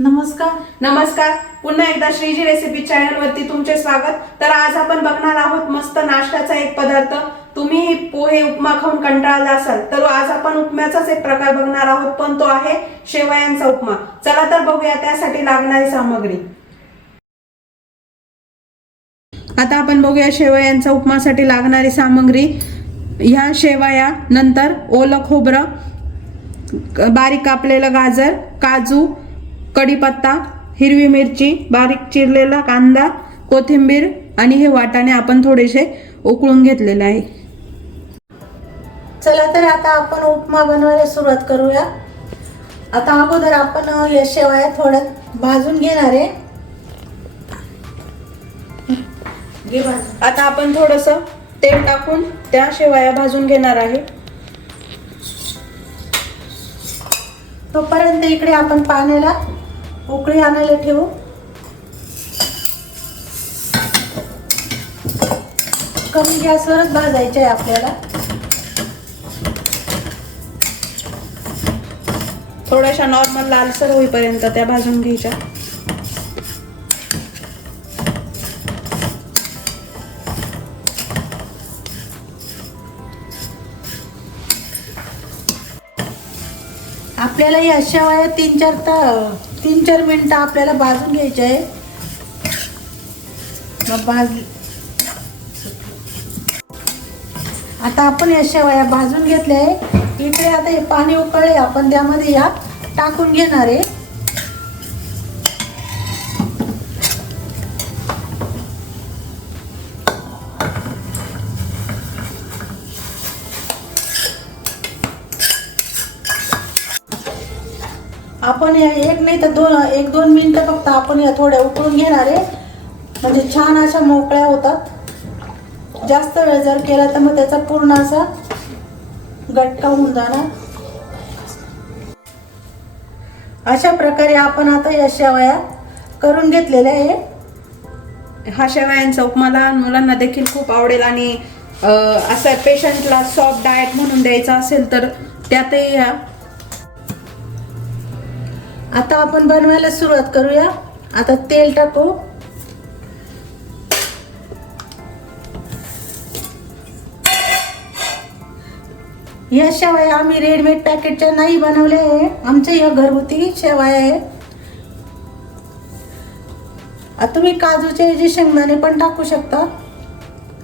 नमस्कार पुन्हा एकदा श्रीजी रेसिपी चॅनल वरती तुमचे स्वागत। तर आज आपण बघणार आहोत मस्त नाश्त्याचा एक पदार्थ। तुम्ही पोहे उपमा खाऊन कंटाळला असाल तर आज आपण उपम्याचाच एक प्रकार बघणार आहोत, पण तो आहे शेवयांचा उपमा। चला तर बघूया त्यासाठी लागणारी सामग्री। आता आपण बघूया शेवयांचा उपमासाठी लागणारी सामग्री। ह्या शेवया, नंतर ओलं खोबरं, बारीक कापलेलं गाजर, काजू, कढीपत्ता, हिरवी मिरची, बारीक चिरलेला कांदा, कोथिंबीर आणि हे वाटाणे आपण थोडेसे उकळून घेतलेले आहे। चला तर आता आपण उपमा बनवायला सुरुवात करूया। आता अगोदर आपण या शेवया थोड्या भाजून घेणार आहे। आता आपण थोडंसं तेल टाकून त्या शेवया भाजून घेणार आहे। तोपर्यंत इकडे आपण पाण्याला उकळी आणायला ठेवू। कमी गॅसवरच भाजायचे आहे आपल्याला। थोड्याशा नॉर्मल लालसर होईपर्यंत त्या भाजून घ्यायच्या। आपल्याला या शेवया 3-4 मिनिटं आपल्याला भाजून घ्यायचे आहे। आता आपण या शेवया भाजून घेतल्या आहे। इकडे आता हे पाणी उकळले, आपण त्यामध्ये या टाकून घेणार आहे। आपण या एक नाही तर 1-2 मिनिटं फक्त आपण या थोड्या उकळून घेणार आहे, म्हणजे छान अशा मोकळ्या होतात। जास्त वेळ जर केला तर मग त्याचा पूर्ण असा गट्टा होऊन जाणार। अशा प्रकारे आपण आता या शेवया करून घेतलेल्या आहे। हा शेवयांचा उपमा लहान मुलांना देखील खूप आवडेल आणि असं पेशंटला सॉफ्ट डाएट म्हणून द्यायचा असेल तर त्यातही ह्या। आता आपण बनवायला सुरुवात करूया। आता तेल टाकू। या शेवया आम्ही रेडीमेड पॅकेटच्या नाही बनवल्या आहे, आमच्या या घरगुती शेवया आहे। आता तुम्ही काजूचे जे शेंगदाणे पण टाकू शकता।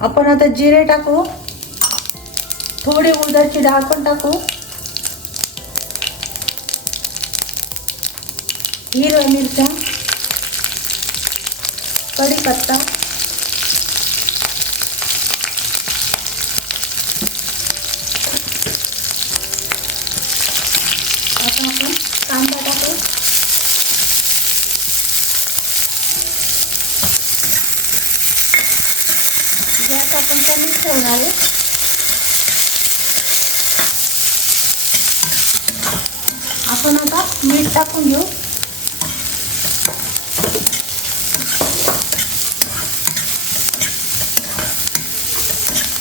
आपण आता जिरे टाकू, थोडी उडदाची डाळ पण टाकू, हिरव्या मिरच्या, कढीपत्ता, आता आपण कांदा टाकू। गॅस आपण कमीच ठेवणार आहे। आपण आता मीठ टाकून घेऊ।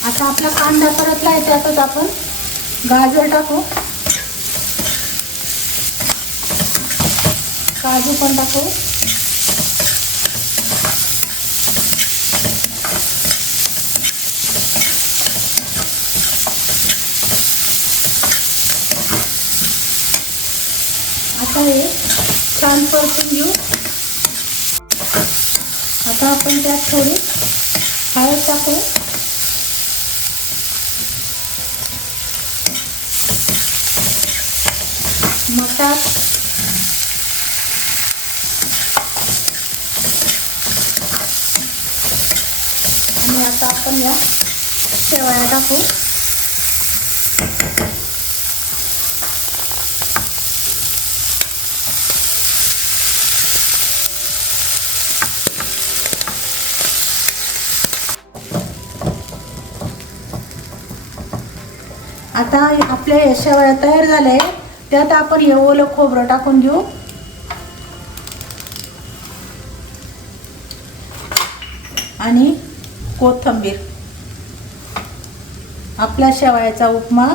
आता आपला कांदा परतला आहे, त्यातच आपण गाजर टाकू, काजू पण टाकू, आता हे छान परतून घेऊ। आता आपण त्यात थोडी हळद टाकू, मटार, आणि आता आपण या शेवया टाकू। आता आपल्या या शेवया तयार झाल्या आहे, त्यात आपण हे ओलं खोबरं टाकून घेऊ आणि कोथिंबीर। आपला शेवयाचा उपमा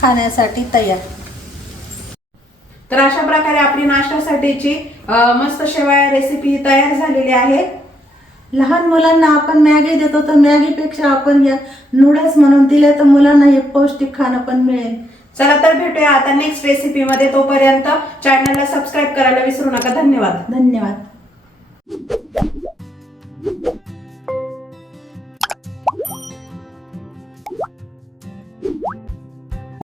खाण्यासाठी तयार। तर अशा प्रकारे आपली नाश्त्यासाठीची मस्त शेवया रेसिपी तयार झालेली आहे. लहान मुलांना आपण मॅगी देतो तर मॅगीपेक्षा आपण या नूडल्स म्हणून दिले तर मुलांना हे पौष्टिक खाणं पण मिळेल. चला तर भेटूया आता नेक्स्ट रेसिपी मध्ये. तोपर्यंत चॅनलला सबस्क्राईब करायला विसरू नका. धन्यवाद. धन्यवाद.